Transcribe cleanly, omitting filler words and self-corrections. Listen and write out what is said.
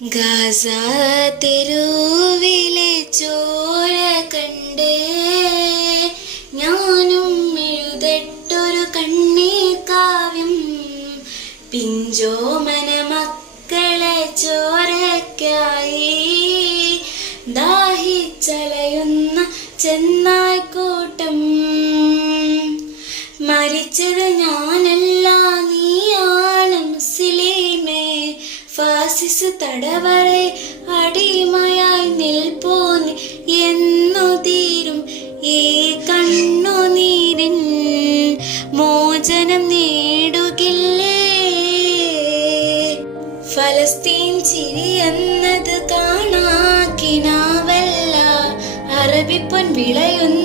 Gaza തെരുവിലെ ചോര കണ്ട് ഞാനും എഴുതട്ടൊരു കണ്ണീർ കാവ്യം. പിഞ്ചോമന മക്കളെ ചോരയ്ക്കായി ദാഹിച്ചലയുന്ന ചെന്നായ്ക്കൂട്ടം. മരിച്ചത് ഞാനല്ല, നീയാണ് മുസ്ലിമേ. ഫാസിസ് തടവറെ അടിമയായി നിൽപ്പോന്ന് എന്നു തീരും ഈ കണ്ണുനീരിൻ മോചനം നേടുകില്ലേ? ഫലസ്തീൻ ചിരി എന്നത് കാണാക്കിനാവല്ല, അറബിപ്പൊൻ വിളയുന്ന